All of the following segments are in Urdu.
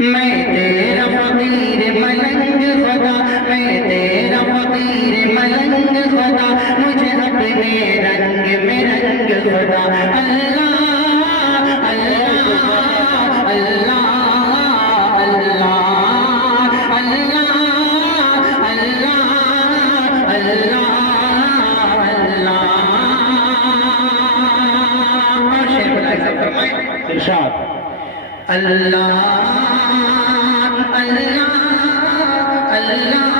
میں تیرا فقیر ملنگ خدا، میں تیرا فقیر ملنگ خدا، مجھے اپنے رنگ میں رنگ خدا۔ اللہ اللہ اللہ اللہ اللہ اللہ اللہ اللہ۔ ارشاد اللہ اللہ اللہ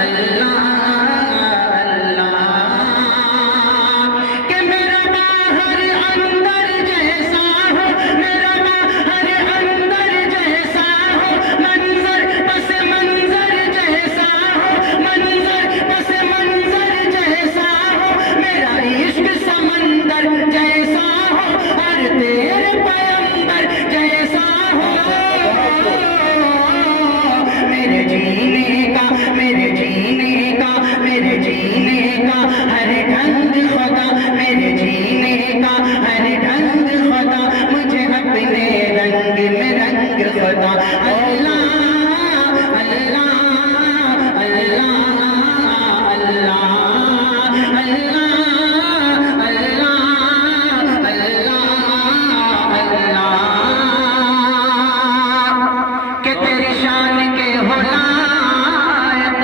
اللہ اللہ، کہ میرا باہر اندر جیسا ہو، میرا باہر اندر جیسا ہو، منظر پس منظر جیسا ہو، منظر پس منظر جیسا ہو، میرا عشق سمندر جیسا ہو، اور تیرے پیغمبر جیسا ہو، میرے جینے کا میرے جینے کا میرے جینے کا ہر ڈھنگ خدا، میرے جینے کا ہر ڈھنگ خدا، مجھے اپنے رنگ میں رنگ خدا۔ اللہ اللہ اللہ اللہ اللہ اللہ اللہ، کہ تیری شان کے ہو لائق،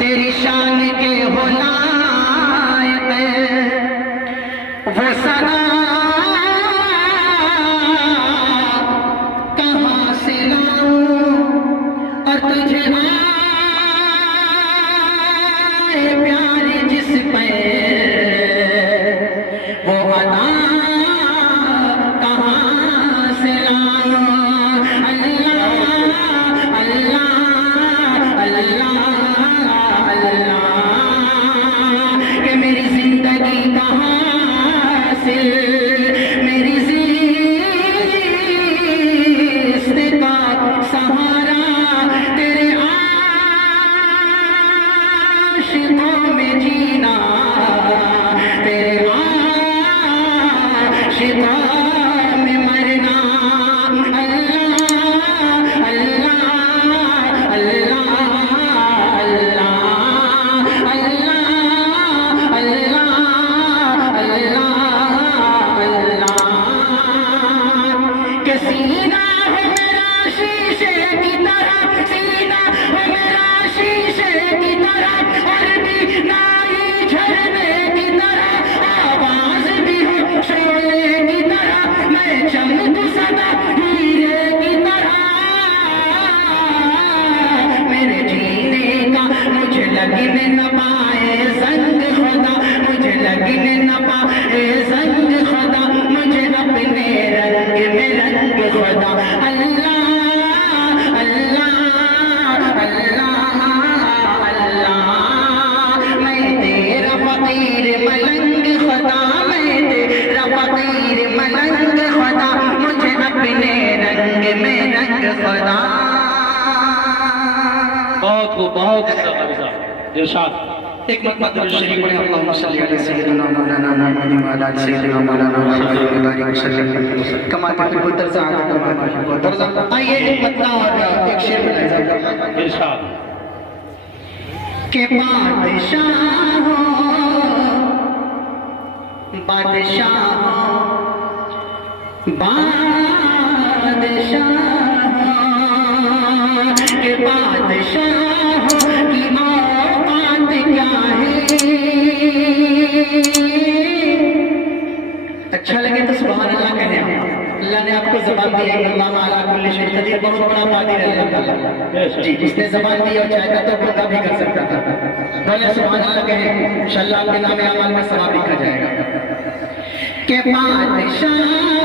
تیری شان کے ہو لائق، وہ ثنا کہاں سے لاؤں، اور تجھے آئے پیار جس پہ وہ ادا کہاں سے لاؤں۔ اللہ اللہ اللہ اللہ، کہ میری زندگی کا حاصل، میری زیست کا سہارا، تیرے عاشقوں میں جینا، تیرے عاشقوں میں مرنا۔ اللہ اللہ اللہ اللہ اللہ اللہ اللہ اللہ، کہ سینہ ہے میرا شیشے کی طرح، سینہ ہے میرا شیشے کی طرح، اور بھی نائی جھرنے کی طرح، آواز بھی ہو شعلے کی طرح، میں چمکوں سدا ہیرے کی طرح، میرے جینے کا مجھے لگنے نہ پائے زنگ خدا، مجھے لگنے نہ پائے زنگ خدا، مجھے اپنے رنگ میں رنگ خدا۔ اللہ اللہ اللہ اللہ، میں تیرا فقیر ملنگ خدا، میں تیرا فقیر ملنگ خدا، مجھے اپنے رنگ میں رنگ خدا۔ بہت خوب، بہت اچھا ارشاد۔ ایک مرتبہ شریف پڑھیں، اللہم صلی علی سیدنا مولانا محمد وعلی آل سیدنا مولانا محمد وبارک وسلم کما تحب الدرزہ علی کما تحب الدرزہ۔ آئیے ایک مطلع اور ایک شعر بنائے جائے۔ ارشاد۔ کہ بادشاہوں بادشاہوں بادشاہوں، کہ بادشاہوں کی اوقات کیا ہے، اچھا لگے تو سبحان اللہ کہنے۔ اللہ نے آپ کو زبان دی ہے، اللہ علی کل شیء قدیر، بہت بڑا قادر ہے اللہ تعالیٰ جی، جس نے زبان دی اور چاہتا تو بندہ بھی کر سکتا تھا۔ بولے سبحان اللہ کہیں، انشاءاللہ آپ کے نام اعمال میں ثواب لکھا جائے گا۔ کہ بادشاہ